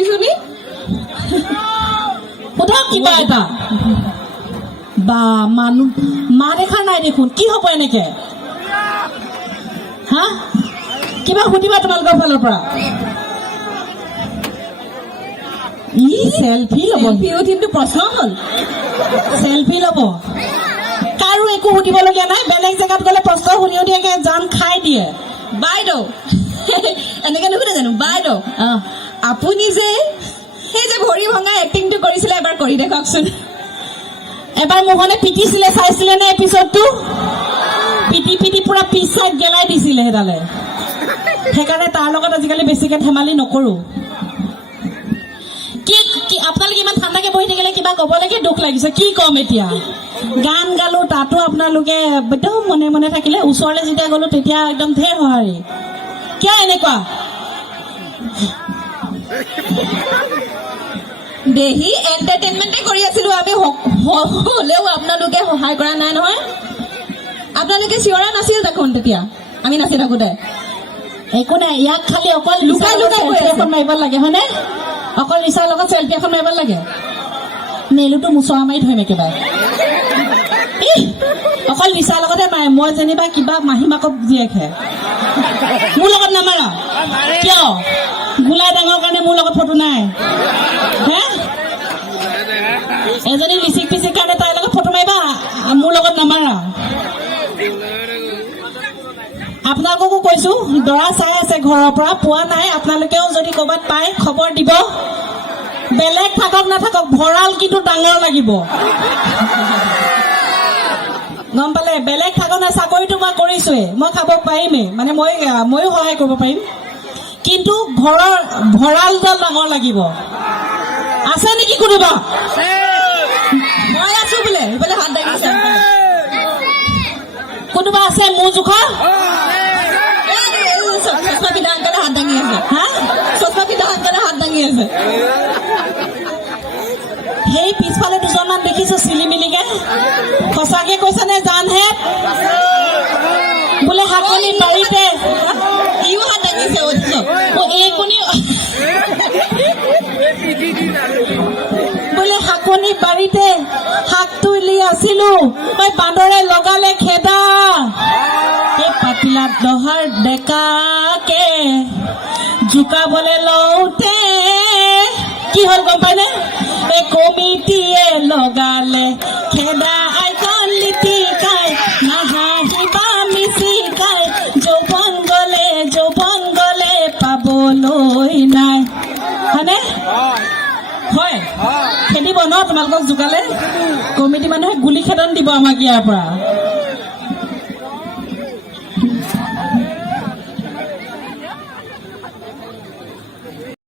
কৰিছো নি সোধক কিবা এটা বা মানুহ মা দেখা নাই দেখোন কি হ'ব এনেকে হা কিবা সুধিবা তোমালোকৰ ফালৰ পৰা ই সেলফি ল'ব কিন্তু প্ৰশ্ন হ'ল সেলফি ল'ব কাৰো একো সুধিবলগীয়া নাই বেলেগ জেগাত গ'লে প্ৰশ্ন শুনি শুনিয়াকে জান খাই দিয়ে বাইদেউ এনেকে নুসুধে জানো বাইদেউ আপুনি যে সেই যে ভৰি ভঙা এক্টিংটো কৰিছিলে এবাৰ কৰি দেখুৱাকচোন এবাৰ মোহনে পিটিছিলে চাইছিলে নে এপিছডটো পিটি পিটি পুৰা পিছ চাইড গেলাই দিছিলে সেইডালে সেইকাৰণে তাৰ লগত আজিকালি বেছিকে ধেমালি নকৰো কি আপোনালোকে ইমান ঠাণ্ডাকে বহি থাকিলে কিবা ক'বলৈকে দুখ লাগিছে কি ক'ম এতিয়া গান গালো তাতো আপোনালোকে একদম মনে মনে থাকিলে ওচৰলৈ যেতিয়া গ'লো তেতিয়া একদম ঢেৰ সঁহাৰি কিয় এনেকুৱা দেহি এণ্টাৰটেইনমেণ্টে কৰি আছিলো আমি হ'লেও আপোনালোকে সহায় কৰা নাই নহয় আপোনালোকে চিঞৰা নাছিল দেখোন তেতিয়া আমি নাচি থাকোঁতে একো নাই ইয়াক খালি অকল লুকাই লুকাই চেলফি এখন মাৰিব লাগে হয়নে অকল ৰিচাৰ লগত চেলফি এখন মাৰিব লাগে নেলুটো মুচৰা মাৰি থৈম একেবাৰে অকল ৰিচাৰ লগতে মাৰে মই যেনিবা কিবা মাহীমাকক জীয়েকহে মোৰ লগত নামাৰা কিয় গোলাই ডাঙৰ কাৰণে মোৰ লগত ফটো নাই হে এজনী লিচিক পিচিক কাৰণে তাইৰ লগত ফটো মাৰিবা মোৰ লগত নামাৰা আপোনালোককো কৈছো দৰা চাই আছে ঘৰৰ পৰা পোৱা নাই আপোনালোকেও যদি ক'ৰবাত পায় খবৰ দিব বেলেগ থাকক নাথাকক ভঁৰাল কিন্তু ডাঙৰ লাগিব গম পালে বেলেগ থাকক না চাকৰিটো মই কৰিছোৱে মই খাব পাৰিমেই মানে ময়ো সহায় কৰিব পাৰিম কিন্তু ঘৰৰ ভঁৰালডাল ডাঙৰ লাগিব আছে নেকি কোনোবা মই আছো বোলে সেইফালে হাত দাঙিছে কোনোবা আছে মোৰ জোখৰ চশমা পিন্ধা আংকালে হাত দাঙি আছে হা চশমা পিন্ধা আংকালে হাত দাঙি আছে সেই পিছফালে দুজনমান দেখিছো চিলিমিলিকে সঁচাকে কৈছে নে জানহে বোলে হাকনি বাৰীতে ইও হাত দাঙিছে এইকণি বোলে হাকনি বাৰীতে শাক তুলি আছিলো মই বান্দৰে লগালে খেদা এই পাতিলা দহাৰ ডেকাকে জোকাবলে লওঁতে কি হ'ল গম পায়নে এই কমিটিয়ে লগালে খেদা আইকন লিটিকাই নাহাঁহিবা মিচিকাই যৌৱন গলে পাবলৈ নাই হয়নে হয় খেদিব ন তোমালোকক জোকালে কমিটি মানুহে গুলি খেদন দিব আমাক ইয়াৰ পৰা